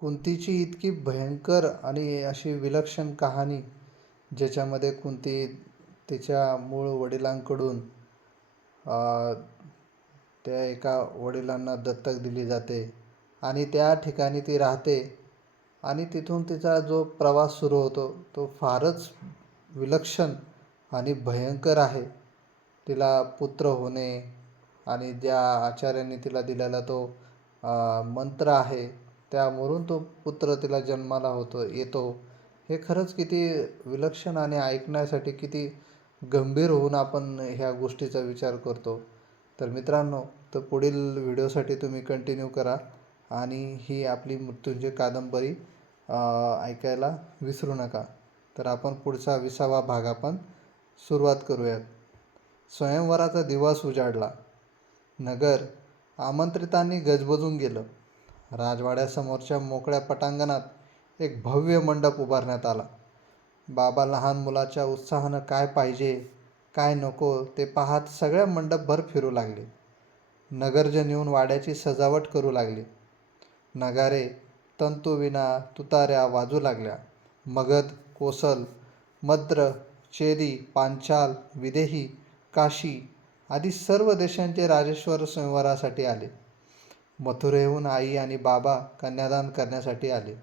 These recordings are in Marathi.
कुंतीची इतकी भयंकर आणि अशी विलक्षण कहाणी ज्याच्यामध्ये कुंती तिच्या मूळ वडिलांकडून त्या एका वडिलांना दत्तक दिली जाते आणि त्या ठिकाणी ती राहते आणि तिथून तिचा जो प्रवास सुरू होतो तो फारच विलक्षण आणि भयंकर आहे. तिला पुत्र होणे आणि ज्या आचार्यांनी तिला दिलेला तो मंत्र आहे त्यावरून तो पुत्र तिला जन्माला होतो येतो. हे खरंच किती विलक्षण आणि ऐकण्यासाठी किती गंभीर होऊन आपण ह्या गोष्टीचा विचार करतो. तर मित्रांनो तर पुढील व्हिडिओसाठी तुम्ही कंटिन्यू करा आणि ही आपली मृत्यूंजय कादंबरी ऐकायला विसरू नका. तर आपण पुढचा विसावा भाग आपण सुरुवात करूयात. स्वयंवराचा दिवस उजाडला. नगर आमंत्रितांनी गजबजून गेलं. राजवाड्यासमोरच्या मोकळ्या पटांगणात एक भव्य मंडप उभारण्यात आला. बाबा लहान मुलाच्या उत्साहानं काय पाहिजे काय नको ते पाहत सगळ्या मंडपभर फिरू लागले. नगरजन येऊन वाड्याची सजावट करू लागली. नगारे तंतुविना तुताऱ्या वाजू लागल्या. मगध कोसल मद्र चेरी पांचाल विदेही काशी आदी सर्व देशांचे राजेश्वर संवारासाठी आले. मथुरेहून आई आणि बाबा कन्यादान करण्यासाठी आले.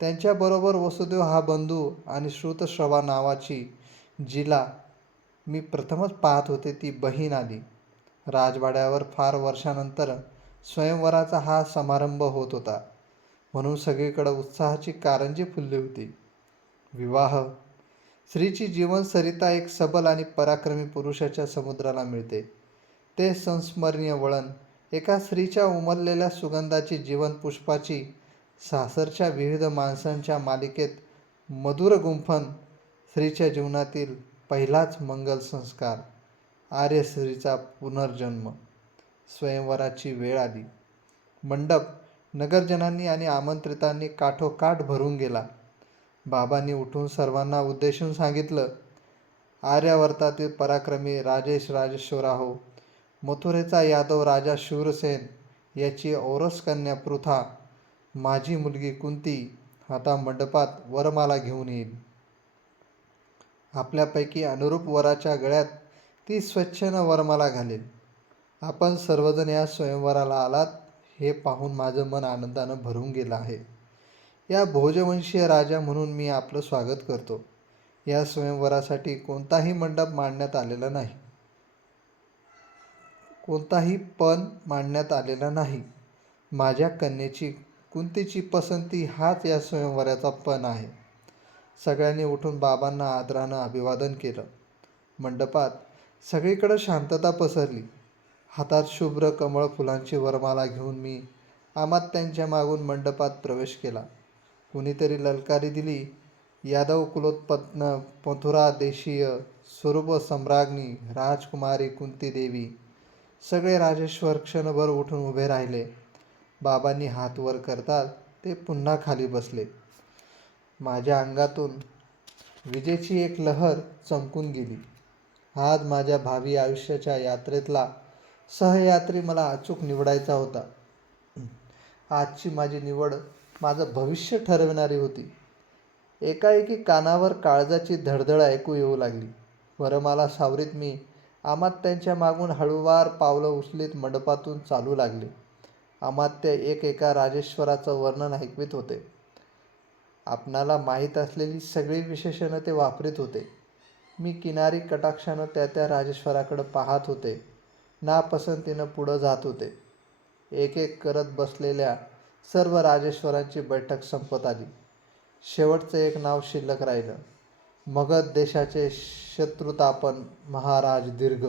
त्यांच्याबरोबर वसुदेव हा बंधू आणि श्रुतश्रवा नावाची जिला मी प्रथमच पाहत होते ती बहीण आली. राजवाड्यावर फार वर्षानंतर स्वयंवराचा हा समारंभ होत होता. म्हणून सगळीकडं उत्साहाची कारंजी फुलली होती. विवाह स्त्रीची जीवनसरिता एक सबल आणि पराक्रमी पुरुषाच्या समुद्राला मिळते. ते संस्मरणीय वळण एका स्त्रीच्या उमललेल्या सुगंधाची जीवनपुष्पाची सासरच्या विविध माणसांच्या मालिकेत मधुर गुंफन स्त्रीच्या जीवनातील पहिलाच मंगल संस्कार. आर्य स्त्रीचा पुनर्जन्म. स्वयंवराची वेळ आली. मंडप नगरजनांनी आणि आमंत्रितांनी काठोकाठ भरून गेला. बाबांनी उठून सर्वांना उद्देशून सांगितलं आर्यावर्तातील पराक्रमी राजेश राजेश्वराहो मथुरेचा यादव राजा शूरसेन याची औरस कन्या पृथा माझी मुलगी कुंती आता मंडपात वरमाला घेऊन येईल आपल्यापैकी अनुरूप वराच्या गळ्यात ती स्वच्छनं वरमाला घालेल आपण सर्वजण या स्वयंवराला आलात हे पाहून माझं मन आनंदानं भरून गेलं आहे. या भोजवंशीय राजा म्हणून मी आपलं स्वागत करतो. या स्वयंवरासाठी कोणताही मंडप मांडण्यात आलेला नाही. कोणताही पण मांडण्यात आलेला नाही. माझ्या कन्येची कुंतीची पसंती हाच या स्वयंवराचा पण आहे. सगळ्यांनी उठून बाबांना आदरानं अभिवादन केलं. मंडपात सगळीकडं शांतता पसरली. हातात शुभ्र कमळ फुलांची वरमाला घेऊन मी अमात्यांच्या मागून मंडपात प्रवेश केला. कुणीतरी ललकारी दिली यादव कुलोत्पन्न मथुरा देशीय स्वरूप सम्राज्ञी राजकुमारी कुंती देवी सगळे राजेश्वर क्षणभर उठून उभे राहिले. बाबांनी हात वर करतात ते पुन्हा खाली बसले. माझ्या अंगातून विजेची एक लहर चमकून गेली. आज माझ्या भावी आयुष्याच्या यात्रेतला सहयात्री मला अचूक निवडायचा होता. आजची माझी निवड माझं भविष्य ठरविणारी होती. एकाएकी कानावर काळजाची धडधड ऐकू येऊ लागली. वरमाला सावरीत मी अमात्यांच्या मागून हळूवार पावलं उचलीत मंडपातून चालू लागले. अमात्य एक एका राजेश्वराचं वर्णन ऐकवित होते. आपणाला माहीत असलेली सगळी विशेषणं ते वापरीत होते. मी किनारी कटाक्षानं त्या त्या राजेश्वराकडं पाहत होते. नापसंतीनं पुढं जात होते. एक एक करत बसलेल्या सर्व राजेश्वरांची बैठक संपत आली. शेवटचं एक नाव शिल्लक राहिलं. मगध देशाचे शत्रुतापन महाराज दीर्घ.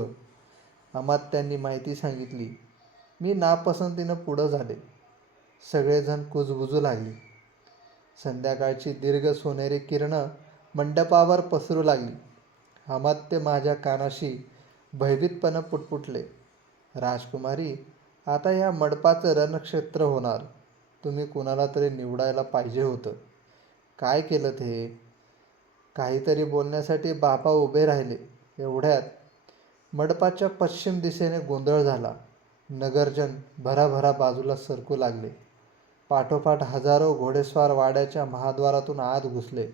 अमात्यांनी माहिती सांगितली मी नापसंतीनं पुढं झाले. सगळेजण कुजबुजू लागली. संध्याकाळची दीर्घ सोनेरी किरणं मंडपावर पसरू लागली. अमात्य माझ्या कानाशी भयभीतपणं पुटपुटले. राजकुमारी आता या मंडपाचं रणक्षेत्र होणार. तुम्ही कुणाला तरी निवडायला पाहिजे होतं. काय केलं ते? काहीतरी बोलण्यासाठी बापा उभे राहिले. एवढ्यात मडपाच्या पश्चिम दिशेने गोंधळ झाला. नगरजन भराभरा बाजूला सरकू लागले. पाठोपाठ हजारो घोडेस्वार वाड्याच्या महाद्वारातून आत घुसले.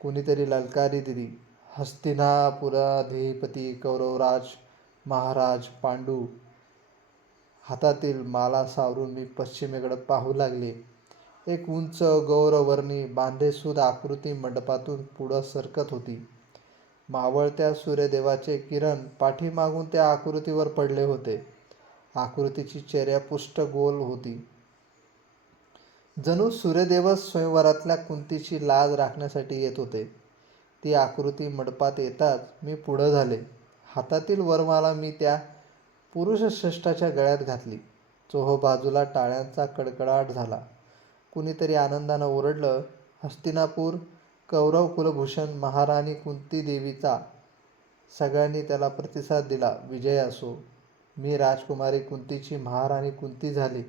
कुणीतरी ललकारी दिली. हस्तिनापुराधिपती कौरवराज महाराज पांडू हातातील माला सावरून मी पश्चिमेकडे पाहू लागले. एक उंच गौरवर्णी बांधेसूद आकृती मंडपातून पुढं सरकत होती. मावळत्या सूर्यदेवाचे किरण पाठीमागून त्या आकृतीवर पडले होते. आकृतीची चेहऱ्यापुष्ट गोल होती. जणू सूर्यदेवच स्वयंवरातल्या कुंतीची लाज राखण्यासाठी येत होते. ती आकृती मंडपात येताच मी पुढं झाले. हातातील वरमाला मी त्या पुरुषश्रेष्ठाच्या गळ्यात घातली. चोहो बाजूला टाळ्यांचा कडकडाट झाला. कुणीतरी आनंदानं ओरडलं हस्तिनापूर कौरव कुलभूषण महाराणी कुंती देवीचा सगळ्यांनी त्याला प्रतिसाद दिला विजय असो. मी राजकुमारी कुंतीची महाराणी कुंती झाली.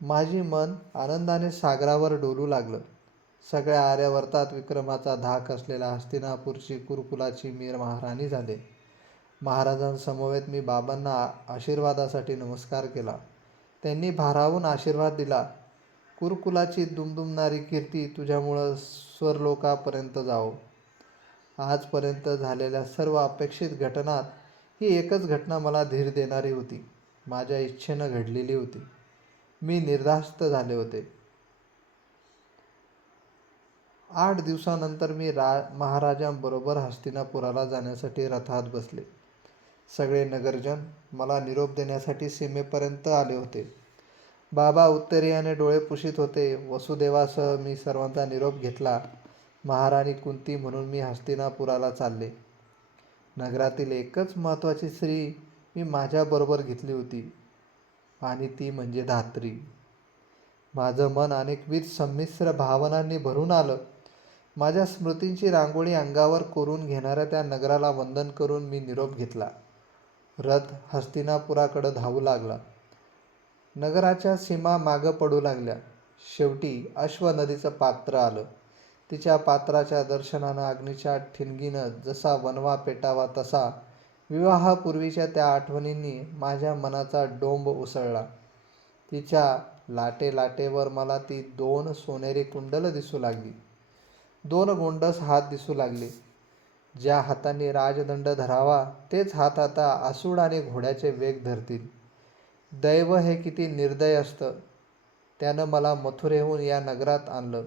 माझी मन आनंदाने सागरावर डोलू लागलं. सगळ्या आर्यावर्तात विक्रमाचा धाक असलेल्या हस्तिनापूरची कुरकुलाची मीर महाराणी झाले. महाराजांसमवेत मी बाबांना आशीर्वादासाठी नमस्कार केला. त्यांनी भारावून आशीर्वाद दिला. कुरकुलाची दुमदुमणारी कीर्ती तुझ्यामुळं स्वरलोकापर्यंत जावो. आजपर्यंत झालेल्या सर्व अपेक्षित घटनात ही एकच घटना मला धीर देणारी होती. माझ्या इच्छेनं घडलेली होती. मी निर्धास्त झाले होते. आठ दिवसानंतर मी रा महाराजांबरोबर हस्तिनापुराला जाण्यासाठी रथात बसले. सगळे नगरजन मला निरोप देण्यासाठी सीमेपर्यंत आले होते. बाबा उत्तरीयाने डोळे पुशीत होते. वसुदेवासह मी सर्वांचा निरोप घेतला. महाराणी कुंती म्हणून मी हस्तिनापुराला चालले. नगरातील एकच महत्त्वाची स्त्री मी माझ्याबरोबर घेतली होती. आणि ती म्हणजे धात्री. माझं मन अनेकविध संमिश्र भावनांनी भरून आलं. माझ्या स्मृतींची रांगोळी अंगावर कोरून घेणाऱ्या त्या नगराला वंदन करून मी निरोप घेतला. रथ हस्तिनापुराकडं धावू लागला. नगराच्या सीमा मागं पडू लागल्या. शेवटी अश्व नदीचं पात्र आलं. तिच्या पात्राच्या दर्शनानं अग्नीच्या ठिणगीनं जसा वनवा पेटावा तसा विवाहापूर्वीच्या त्या आठवणींनी माझ्या मनाचा डोंब उसळला. तिच्या लाटे लाटेवर मला ती दोन सोनेरी कुंडलं दिसू लागली. दोन गोंडस हात दिसू लागले. ज्या हातांनी राजदंड धरावा तेच हात आता आसूड आणि घोड्याचे वेग धरतील. दैव हे किती निर्दय असतं? त्यानं मला मथुरेहून या नगरात आणलं.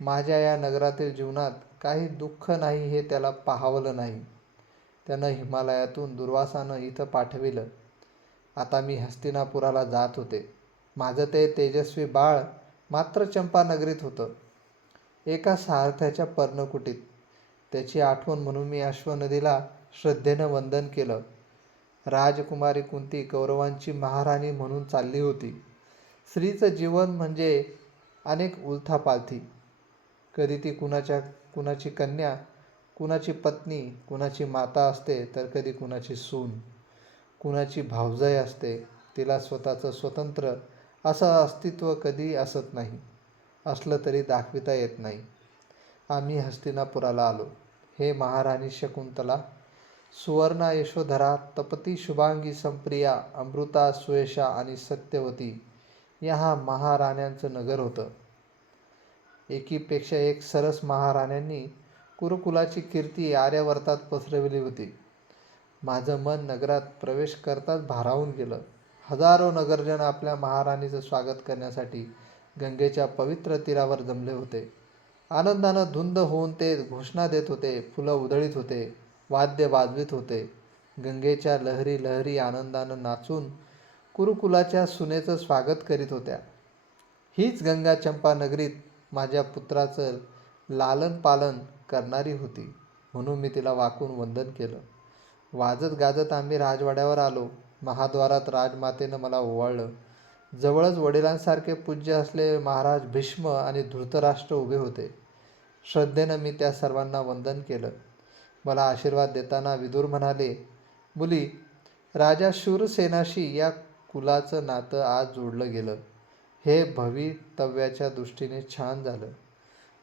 माझ्या या नगरातील जीवनात काही दुःख नाही हे त्याला पाहावलं नाही. त्यानं हिमालयातून दुर्वासानं इथं पाठविलं. आता मी हस्तिनापुराला जात होते. माझं ते तेजस्वी बाळ मात्र चंपानगरीत होतं. एका सारथ्याच्या पर्णकुटीत. त्याची आठवण म्हणून मी अश्वनदीला श्रद्धेनं वंदन केलं. राजकुमारी कुंती कौरवांची महाराणी म्हणून चालली होती. स्त्रीचं जीवन म्हणजे अनेक उलथापालथी कधी ती कुणाच्या कुणाची कन्या कुणाची पत्नी कुणाची माता असते तर कधी कुणाची सून कुणाची भावजाई असते तिला स्वतःचं स्वतंत्र असं अस्तित्व कधी असत नाही. असलं तरी दाखविता येत नाही. आम्ही हस्तिनापुराला आलो. हे महाराणी शकुंतला सुवर्णा यशोधरा तपती शुभांगी संप्रिया अमृता सुयशा आणि सत्यवती या हा महाराण्यांचं नगर होतं. एकीपेक्षा एक सरस महाराण्यांनी कुरुकुलाची कीर्ती आर्यावर्तात पसरविली होती. माझं मन नगरात प्रवेश करताच भारावून गेलं. हजारो नगरजन आपल्या महाराणीचं स्वागत करण्यासाठी गंगेच्या पवित्र तीरावर जमले होते. आनंदानं धुंद होऊन ते घोषणा देत होते फुलं उधळीत होते. वाद्य वाजवित होते. गंगेच्या लहरी लहरी आनंदानं नाचून कुरुकुलाच्या सुनेचं स्वागत करीत होत्या. हीच गंगा चंपा नगरीत माझ्या पुत्राचं लालन पालन करणारी होती. म्हणून मी तिला वाकून वंदन केलं. वाजत गाजत आम्ही राजवाड्यावर आलो. महाद्वारात राजमातेनं मला ओवाळलं. जवळच वडिलांसारखे पूज्य असलेले महाराज भीष्म आणि धृतराष्ट्र उभे होते. श्रद्धेनं मी त्या सर्वांना वंदन केलं. मला आशीर्वाद देताना विदूर म्हणाले मुली राजा शूरसेनाशी या कुलाचं नातं आज जोडलं गेलं. हे भवितव्याच्या दृष्टीने छान झालं.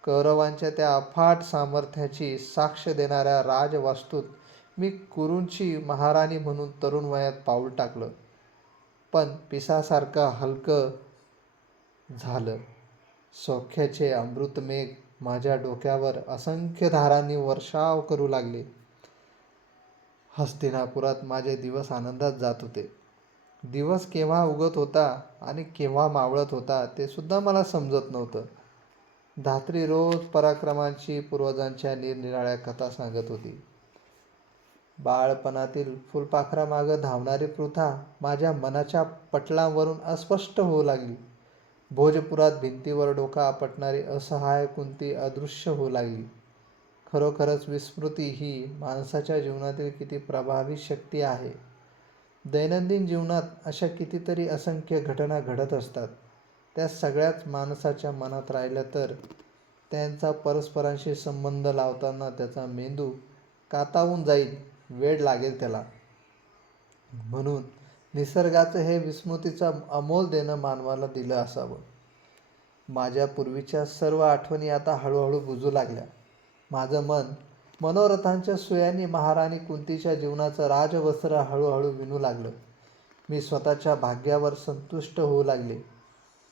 कौरवांच्या त्या अफाट सामर्थ्याची साक्ष देणाऱ्या राजवास्तूत मी कुरूंची महाराणी म्हणून तरुण वयात पाऊल टाकलं. पण पिसासारखं हलकं झालं. सौख्याचे अमृतमेघ माझ्या डोक्यावर असंख्य धारांनी वर्षाव करू लागले. हस्तिनापुरात माझे दिवस आनंदात जात होते. दिवस केव्हा उगत होता आणि केव्हा मावळत होता ते सुद्धा मला समजत नव्हतं. धात्री रोज पराक्रमांची पूर्वजांच्या निरनिराळ्या कथा सांगत होती. बाळपणातील फुलपाखरामागं धावणारी पृथा माझ्या मनाच्या पटलांवरून अस्पष्ट होऊ लागली. भोजपुरात भिंतीवर डोका आपटणारी असहाय कुंती अदृश्य होऊ लागली. खरोखरच विस्मृती ही माणसाच्या जीवनातील किती प्रभावी शक्ती आहे. दैनंदिन जीवनात अशा कितीतरी असंख्य घटना घडत असतात. त्या सगळ्याच माणसाच्या मनात राहिल्या तर त्यांचा परस्परांशी संबंध लावताना त्याचा मेंदू कातावून जाईल वेळ लागेल त्याला. म्हणून निसर्गाचं हे विस्मृतीचं अमोल देणं मानवाला दिलं असावं. माझ्या पूर्वीच्या सर्व आठवणी आता हळूहळू बुजू लागल्या. माझं मन मनोरथांच्या सुयांनी महाराणी कुंतीच्या जीवनाचं राजवस्त्र हळूहळू विणू लागलं. मी स्वतःच्या भाग्यावर संतुष्ट होऊ लागले.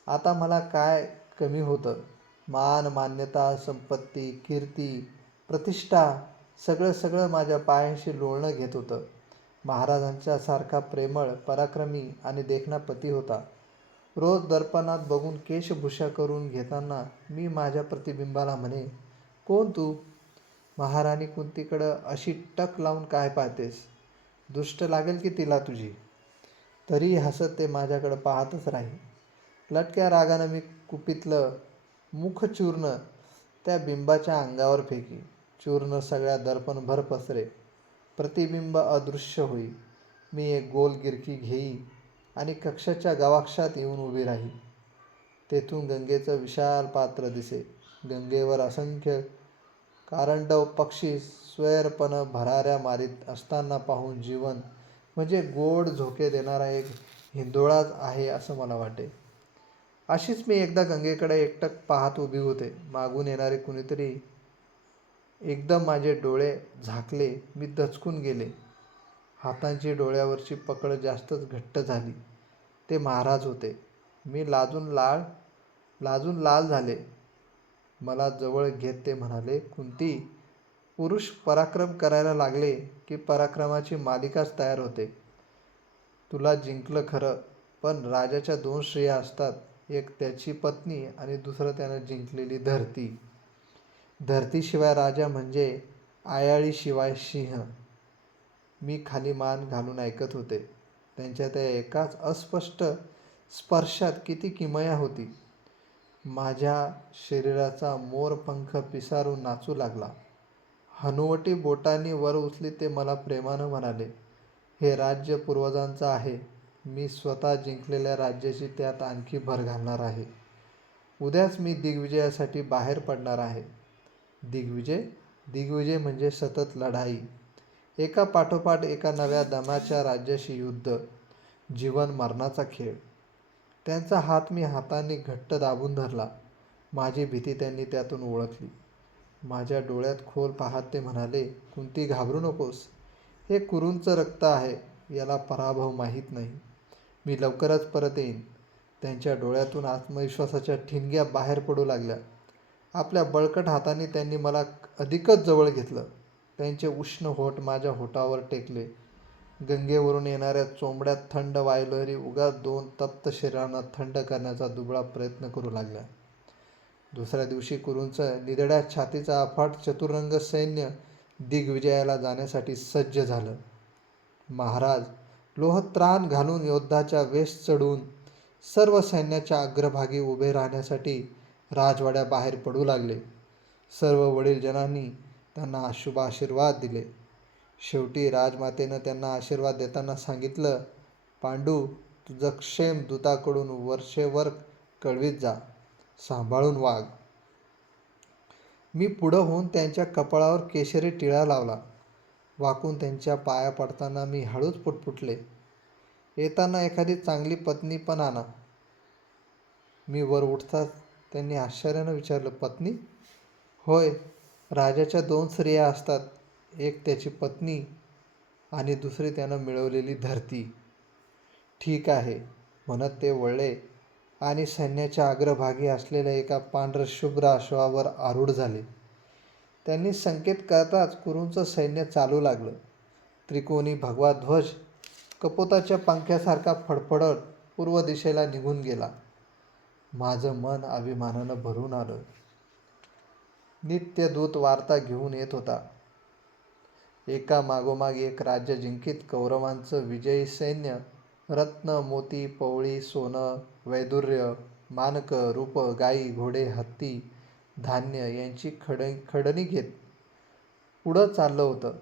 आता मला काय कमी होतं? मान मान्यता संपत्ती कीर्ती प्रतिष्ठा सगळं सगळं माझ्या पायांशी लोळणं घेत होतं. महाराजांच्यासारखा प्रेमळ पराक्रमी आणि देखणा पती होता. रोज दर्पणात बघून केशभूषा करून घेताना मी माझ्या प्रतिबिंबाला म्हणे कोण तू? महाराणी कुंतीकडं अशी टक लावून काय पाहतेस? दुष्ट लागेल की तिला तुझी? तरी हसत ते माझ्याकडं पाहतच राही. लटक्या रागानं मी कुपीतलं मुखचूर्ण त्या बिंबाच्या अंगावर फेकी. चूर्ण सगळ्या दर्पणभर पसरे. प्रतिबिंब अदृश्य होई. मी एक गोल गिरकी घेई आणि कक्षाच्या गवाक्षात येऊन उभी राही. तेथून गंगेचं विशाल पात्र दिसे. गंगेवर असंख्य कारंडव पक्षी स्वैरपणं भराऱ्या मारीत असताना पाहून जीवन म्हणजे गोड झोके देणारा एक हिंदोळाच आहे असं मला वाटे. अशीच मी एकदा गंगेकडे एकटक पाहत उभी होते. मागून येणारे कुणीतरी एकदम माझे डोळे झाकले मी दचकून गेले. हातांची डोळ्यावरची पकड जास्तच घट्ट झाली. ते महाराज होते. मी लाजून लाळ लाजून लाल झाले. मला जवळ घेत ते म्हणाले कुंती पुरुष पराक्रम करायला लागले की पराक्रमाची मालिकाच तयार होते. तुला जिंकलं खरं पण राजाच्या दोन स्त्रिया असतात. एक त्याची पत्नी आणि दुसरं त्यानं जिंकलेली धरती. धरतीशिवाय राजा म्हणजे आयाळीशिवाय सिंह. मी खाली मान घालून ऐकत होते. त्यांच्या त्या एकाच अस्पष्ट स्पर्शात किती किमया होती. माझ्या शरीराचा मोरपंख पिसारून नाचू लागला. हनुवटी बोटांनी वर उचली ते मला प्रेमानं म्हणाले हे राज्य पूर्वजांचं आहे. मी स्वतः जिंकलेल्या राज्याची त्यात आणखी भर घालणार आहे. उद्याच मी दिग्विजयासाठी बाहेर पडणार आहे. दिग्विजय दिग्विजय म्हणजे सतत लढाई. एका पाठोपाठ एका नव्या दमाच्या राज्याशी युद्ध जीवन मरणाचा खेळ. त्यांचा हात मी हाताने घट्ट दाबून धरला. माझी भीती त्यांनी त्यातून ओळखली. माझ्या डोळ्यात खोल पाहत ते म्हणाले कुंती घाबरू नकोस. हे कुरूंचं रक्त आहे. याला पराभव माहीत नाही. मी लवकरच परत येईन. त्यांच्या डोळ्यातून आत्मविश्वासाच्या ठिणग्या बाहेर पडू लागल्या. आपल्या बळकट हाताने त्यांनी मला अधिकच जवळ घेतलं. त्यांचे उष्ण होठ माझ्या होठावर टेकले. गंगेवरून येणाऱ्या चोंबड्यात थंड वायुलहरी उगा दोन तप्त शरीरांना थंड करण्याचा दुबळा प्रयत्न करू लागल्या. दुसऱ्या दिवशी कुरूंचं निधड्या छातीचा अफाट चतुरंग सैन्य दिग्विजयाला जाण्यासाठी सज्ज झालं. महाराज लोहत्राण घालून योद्धाच्या वेश चढून सर्व सैन्याच्या अग्रभागी उभे राहण्यासाठी राजवाड्याबाहेर पडू लागले. सर्व वडीलजनांनी त्यांना शुभ आशीर्वाद दिले. शेवटी राजमातेनं त्यांना आशीर्वाद देताना सांगितलं पांडू तुझं क्षेम दूताकडून वर्षेवर कळवीत जा सांभाळून वाघ मी पुढं होऊन त्यांच्या कपाळावर केशरी टिळा लावला. वाकून त्यांच्या पाया पडताना मी हळूच पुटपुटले. येताना एखादी चांगली पत्नी पण आणा. मी वर उठताच त्यांनी आश्चर्यानं विचारलं पत्नी होय राजाच्या दोन स्त्रिया असतात एक त्याची पत्नी आणि दुसरी त्यानं मिळवलेली धरती. ठीक आहे म्हणत ते वळले आणि सैन्याच्या अग्रभागी असलेल्या एका पांढरशुभ्र अश्वावर आरूढ झाले. त्यांनी संकेत करताच कुरूंचं सैन्य चालू लागलं. त्रिकोणी भगवा ध्वज कपोताच्या पंख्यासारखा फडफडत पूर्व दिशेला निघून गेला. माझं मन अभिमानानं भरून आलं. नित्यदूत वार्ता घेऊन येत होता. एका मागोमाग एक राज्य जिंकित कौरवांचं विजयी सैन्य रत्न मोती पवळी सोनं वैदुर्य मानक रूप गाई घोडे हत्ती धान्य यांची खड खडणी घेत पुढं चाललं होतं.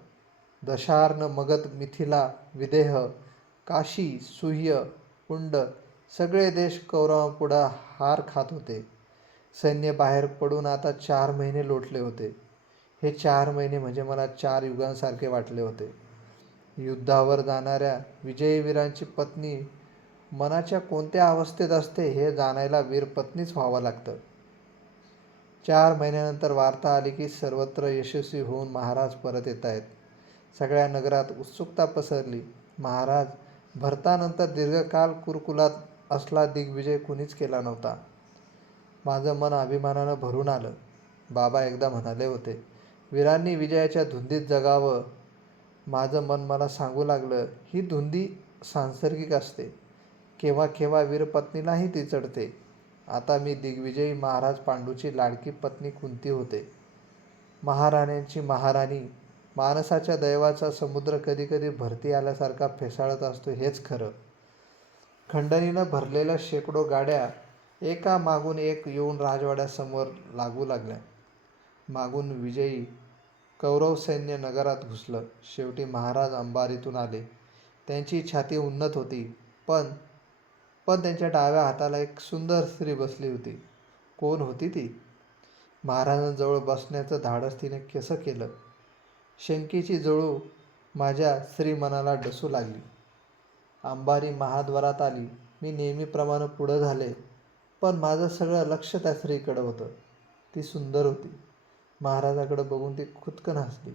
दशार्ण मगध मिथिला विदेह काशी सुह्य कुंड सगळे देश कौरवांपुढं हार खात होते. सैन्य बाहेर पडून आता चार महिने लोटले होते. हे चार महिने म्हणजे मला चार युगांसारखे वाटले होते. युद्धावर जाणाऱ्या विजयवीरांची पत्नी मनाच्या कोणत्या अवस्थेत असते हे जाणायला वीरपत्नीच व्हावं लागतं. चार महिन्यानंतर वार्ता आली की सर्वत्र यशस्वी होऊन महाराज परत येत आहेत. सगळ्या नगरात उत्सुकता पसरली. महाराज भरतानंतर दीर्घकाल कुरकुलात असला दिग्विजय कुणीच केला नव्हता. माझं मन अभिमानानं भरून आलं. बाबा एकदा म्हणाले होते वीरांनी विजयाच्या धुंदीत जगावं. माझं मन मला सांगू लागलं ही धुंदी सांसर्गिक असते. केव्हा केव्हा वीरपत्नीलाही ती चढते. आता मी दिग्विजयी महाराज पांडूची लाडकी पत्नी कुंती होते. महाराण्यांची महाराणी माणसाच्या दैवाचा समुद्र कधी कधी भरती आल्यासारखा फेसाळत असतो हेच खरं. खंडणीनं भरलेल्या शेकडो गाड्या एका मागून एक येऊन राजवाड्यासमोर लागू लागल्या. मागून विजयी कौरव सैन्य नगरात घुसलं. शेवटी महाराज अंबारीतून आले. त्यांची छाती उन्नत होती पण पण त्यांच्या डाव्या हाताला एक सुंदर स्त्री बसली होती. कोण होती ती? महाराजांजवळ बसण्याचं धाडस तिने कसं केलं? शंकेची जळू माझ्या श्रीमनाला डसू लागली. अंबारी महाद्वारात आली. मी नेहमीप्रमाणे पुढं झाले पण माझं सगळं लक्ष त्या स्त्रीकडं होतं. ती सुंदर होती. महाराजाकडं बघून ती खुदकन हसली.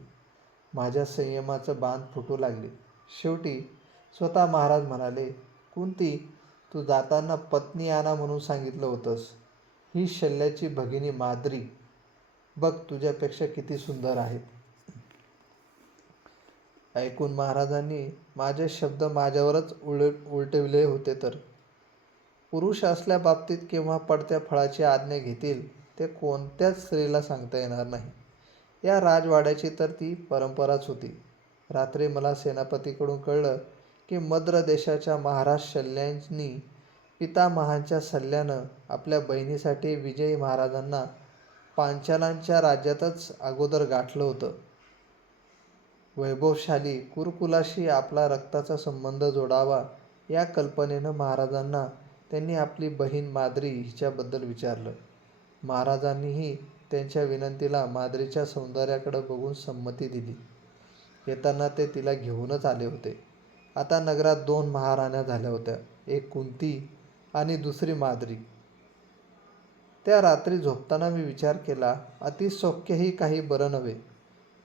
माझ्या संयमाचं बांध फुटू लागले. शेवटी स्वतः महाराज म्हणाले कुंती तू जाताना पत्नी आणा म्हणून सांगितलं होतंस. ही शल्याची भगिनी माद्री. बघ तुझ्यापेक्षा किती सुंदर आहेत ऐकून महाराजांनी माझे शब्द माझ्यावरच उल उलटविले होते तर. पुरुष असल्या बाबतीत किंवा पडत्या फळाची आज्ञा घेतील ते कोणत्याच स्त्रीला सांगता येणार नाही. या राजवाड्याची तर ती परंपराच होती. रात्री मला सेनापतीकडून कळलं की मद्र देशाच्या महाराज शल्यांनी पितामहांच्या सल्ल्यानं आपल्या बहिणीसाठी विजयी महाराजांना पांचालांच्या राज्यातच अगोदर गाठलं होतं. वैभवशाली कुरुकुलाशी आपला रक्ताचा संबंध जोडावा या कल्पनेनं महाराजांना त्यांनी आपली बहीण माद्री हिच्याबद्दल विचारलं. महाराजांनीही त्यांच्या विनंतीला माद्रीच्या सौंदर्याकडं बघून संमती दिली. येताना ते तिला घेऊनच आले होते. आता नगरात दोन महाराण्या झाल्या होत्या एक कुंती आणि दुसरी माद्री. त्या रात्री झोपताना मी विचार केला अतिसौख्यही काही बरं नव्हे.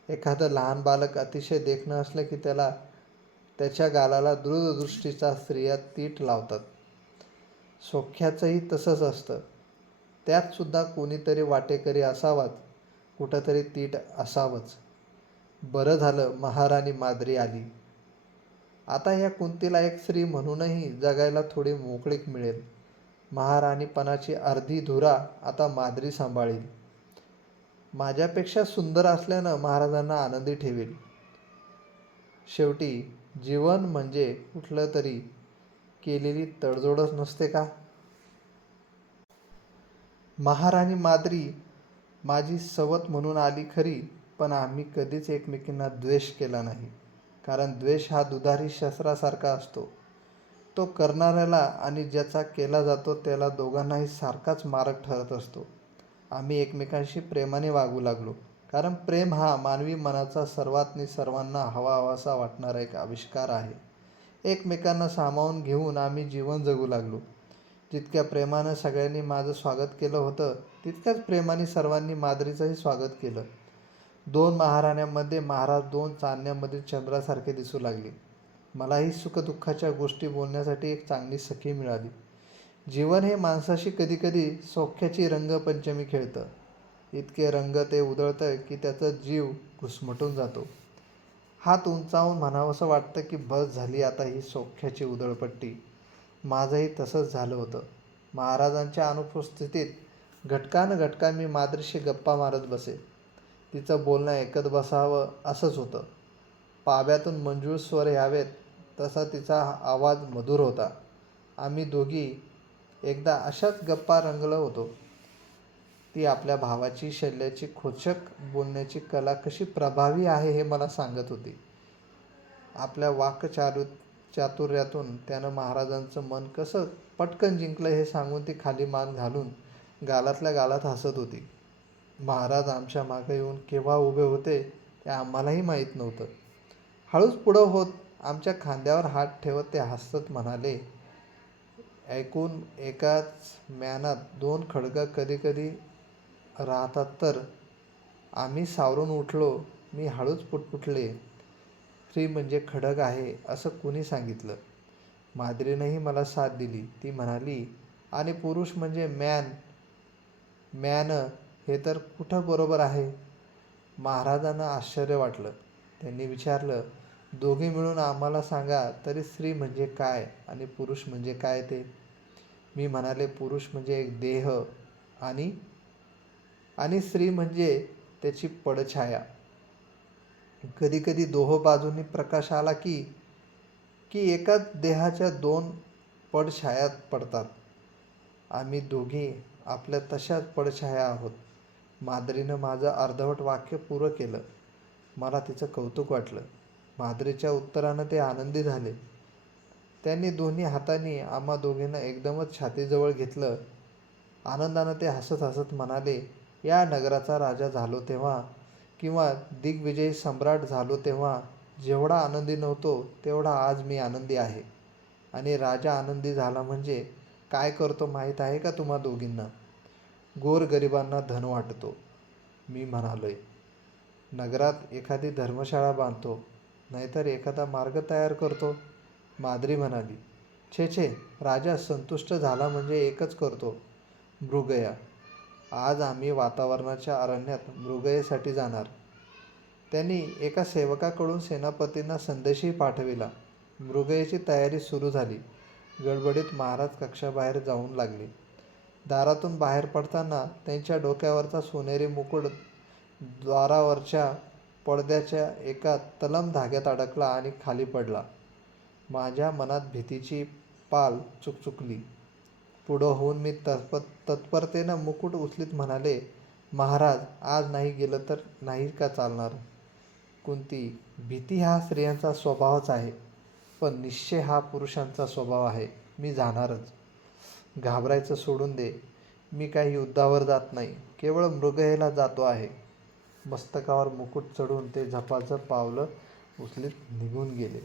एखादं लहान बालक अतिशय देखणं असलं की त्याला त्याच्या गालाला दूरदृष्टीचा स्त्रिया तीट लावतात. सोख्याचंही तसंच असतं. त्यातसुद्धा कोणीतरी वाटेकरी असावाच कुठंतरी तीट असावंच. बरं झालं महाराणी माद्री आली. आता या कुंतीला एक स्त्री म्हणूनही जगायला थोडी मोकळीक मिळेल. महाराणीपणाची अर्धी धुरा आता माद्री सांभाळील. माझ्यापेक्षा सुंदर असल्यानं महाराजांना आनंदी ठेवेल शेवटी जीवन म्हणजे कुठलं तरी केलेली तडजोडच नसते का? महाराणी माद्री माझी सवत म्हणून आली खरी पण आम्ही कधीच एकमेकींना द्वेष केला नाही. कारण द्वेष हा दुधारी शस्त्रासारखा असतो. तो करणाऱ्याला आणि ज्याचा केला जातो त्याला दोघांनाही सारखाच मारक ठरत असतो. आम्ही एकमेकांशी प्रेमाने वागू लागलो. कारण प्रेम हा मानवी मनाचा सर्वातनी सर्वांना हवा हवासा वाटणारा एक आविष्कार आहे. एकमेकांना सामावून घेऊन आम्ही जीवन जगू लागलो. जितक्या प्रेमानं सगळ्यांनी माझं स्वागत केलं होतं तितक्याच प्रेमाने सर्वांनी माद्रीचंही स्वागत केलं. दोन महाराण्यांमध्ये महाराज दोन चांदण्यामधील चंद्रासारखे दिसू लागले. मलाही सुखदुःखाच्या गोष्टी बोलण्यासाठी एक चांगली सखी मिळाली. जीवन हे माणसाशी कधीकधी सौख्याची रंगपंचमी खेळतं. इतके रंग ते उधळतं की त्याचा जीव घुसमटून जातो. हात उंचावून म्हणावंसं वाटतं की बस झाली आता ही सौख्याची उधळपट्टी. माझंही तसंच झालं होतं. महाराजांच्या अनुपस्थितीत घटकान घटका मी माद्रीशी गप्पा मारत बसे. तिचं बोलणं ऐकत बसावं असंच होतं. पाव्यातून मंजूळ स्वर यावेत तसा तिचा आवाज मधुर होता. आम्ही दोघी एकदा अशाच गप्पा रंगलो होतो. ती आपल्या भावाची शल्याची खोचक बोलण्याची कला कशी प्रभावी आहे हे मला सांगत होती. आपल्या वाकचारू चातुर्यातून त्यानं महाराजांचं मन कसं पटकन जिंकलं हे सांगून ती खाली मान घालून गालातल्या गालात हसत होती. महाराज आमच्या मागे येऊन केव्हा उभे होते ते आम्हालाही माहीत नव्हतं. हळूच पुढं होत आमच्या खांद्यावर हात ठेवत ते हसत म्हणाले ऐकून एकाच म्यानात दोन खडगं कधी कधी राहतात तर? आम्ही सावरून उठलो मी हळूच पुटपुटले. स्त्री म्हणजे खडग आहे असं कुणी सांगितलं. माद्रीनंही मला साथ दिली. ती म्हणाली आणि पुरुष म्हणजे मॅन मॅन हे तर कुठं बरोबर आहे? महाराजांना आश्चर्य वाटलं. त्यांनी विचारलं दोघे मिळून आम्हाला सांगा तरी स्त्री म्हणजे काय आणि पुरुष म्हणजे काय ते? मी म्हणाले पुरुष म्हणजे एक देह आणि आणि स्त्री म्हणजे त्याची पडछाया. कधीकधी दोह बाजूंनी प्रकाश आला की की एकाच देहाच्या दोन पडछायात पडतात. आम्ही दोघी आपल्या तशाच पडछाया आहोत. माद्रीनं माझं अर्धवट वाक्य पुरं केलं. मला तिचं कौतुक वाटलं. माद्रीच्या उत्तरानं ते आनंदी झाले. त्यांनी दोन्ही हातांनी आम्हा दोघींना एकदमच छातीजवळ घेतलं. आनंदानं ते हसत हसत म्हणाले या नगराचा राजा झालो तेव्हा किंवा दिग्विजयी सम्राट झालो तेव्हा जेवढा आनंदी नव्हतो तेवढा आज मी आनंदी आहे. आणि राजा आनंदी झाला म्हणजे काय करतो माहीत आहे का तुम्हा दोघींना? गोरगरिबांना धन वाटतो. मी म्हणालोय नगरात एखादी धर्मशाळा बांधतो. नाहीतर एखादा मार्ग तयार करतो माद्री म्हणाली. छे छे राजा संतुष्ट झाला म्हणजे एकच करतो मृगया. आज आम्ही वातावरणाच्या अरण्यात मृगयेसाठी जाणार. त्यांनी एका सेवकाकडून सेनापतींना संदेशही पाठविला. मृगयेची तयारी सुरू झाली. गडबडीत महाराज कक्षाबाहेर जाऊन लागले. दारातून बाहेर पडताना त्यांच्या डोक्यावरचा सोनेरी मुकुट द्वारावरच्या पडद्याच्या एका तलम धाग्यात अडकला आणि खाली पडला. माझ्या मनात भीतीची पाल चुकचुकली. पुढं होऊन मी तत्प तत्परतेनं मुकुट उचलीत म्हणाले महाराज आज नाही गेलं तर नाही का चालणार? कुंती भीती हा स्त्रियांचा स्वभावच आहे पण निश्चय हा पुरुषांचा स्वभाव आहे. मी जाणारच. घाबरायचं सोडून दे. मी काही युद्धावर जात नाही. केवळ मृगयेला जातो आहे. मस्तकावर मुकुट चढून ते झपाझप पावलं उचलीत निघून गेले.